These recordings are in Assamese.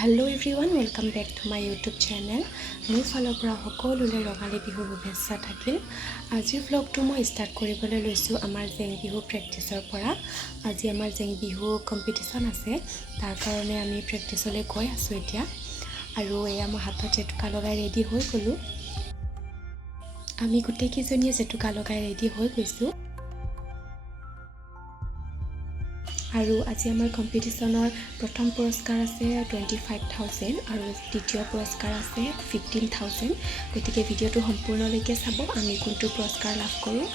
Hello everyone, welcome back to my YouTube channel. মোৰ ফালৰ পৰা সকলোলৈ ৰঙালী বিহুৰ শুভেচ্ছা থাকিল। আজিৰ ব্লগটো মই ষ্টাৰ্ট কৰিবলৈ লৈছোঁ আমাৰ জেং বিহু প্ৰেক্টিছৰ পৰা। আজি আমাৰ জেং বিহু কম্পিটিশ্যন আছে, তাৰ কাৰণে আমি প্ৰেক্টিছলৈ গৈ আছোঁ এতিয়া। আৰু এয়া মই হাতত জেতুকা লগাই ৰেডি হৈ গ'লোঁ। আমি গোটেইকেইজনীয়ে জেতুকা লগাই ৰেডি হৈ গৈছোঁ। আৰু আজি আমাৰ কম্পিটিশ্যনৰ প্ৰথম পুৰস্কাৰ আছে 25,000 আৰু দ্বিতীয় পুৰস্কাৰ আছে 15,000। গতিকে ভিডিঅ'টো সম্পূৰ্ণলৈকে চাব, আমি কোনটো পুৰস্কাৰ লাভ কৰোঁ।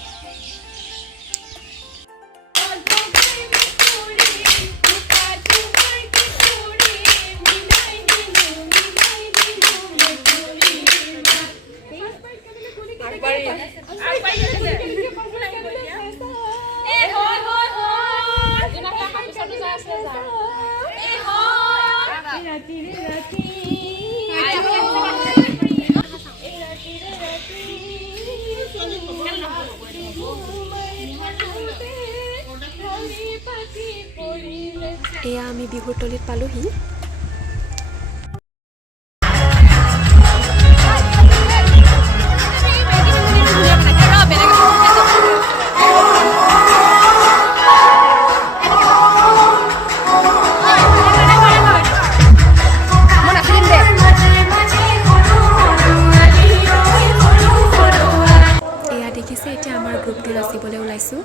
এয়া আমি বিহুৰ তলিত পালোহি। এয়া দেখিছে, এতিয়া আমাৰ গ্ৰুপটো নাচিবলৈ ওলাইছোঁ।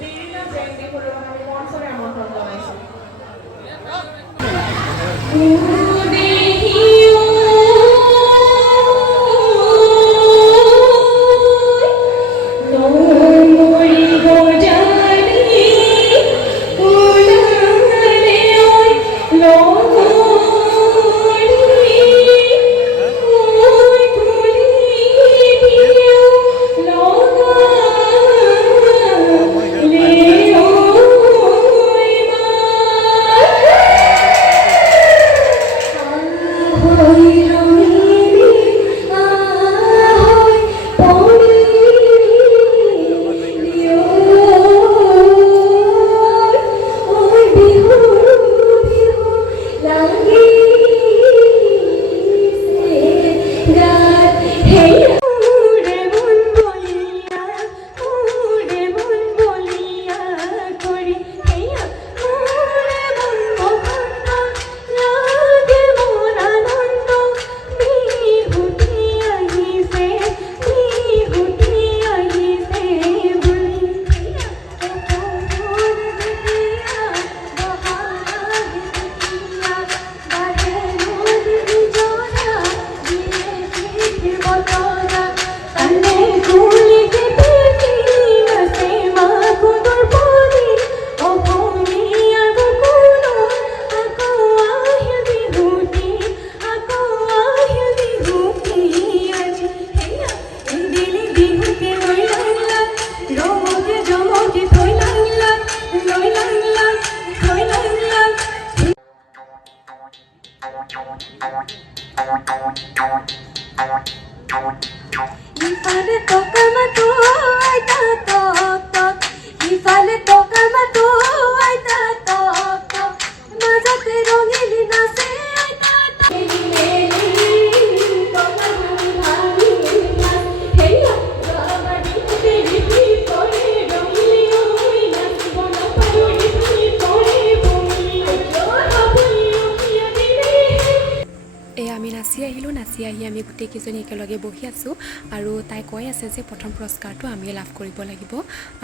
নাচি আহি আমি গোটেইকেইজনী একেলগে বহি আছোঁ আৰু তাই কৈ আছে যে প্ৰথম পুৰস্কাৰটো আমি লাভ কৰিব লাগিব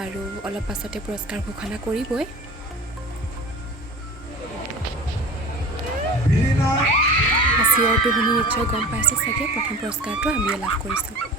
আৰু অলপ পাছতে পুৰস্কাৰ ঘোষণা কৰিবই। চিঞৰটো শুনি নিশ্চয় গম পাইছে চাগে, প্ৰথম পুৰস্কাৰটো আমি লাভ কৰিছোঁ।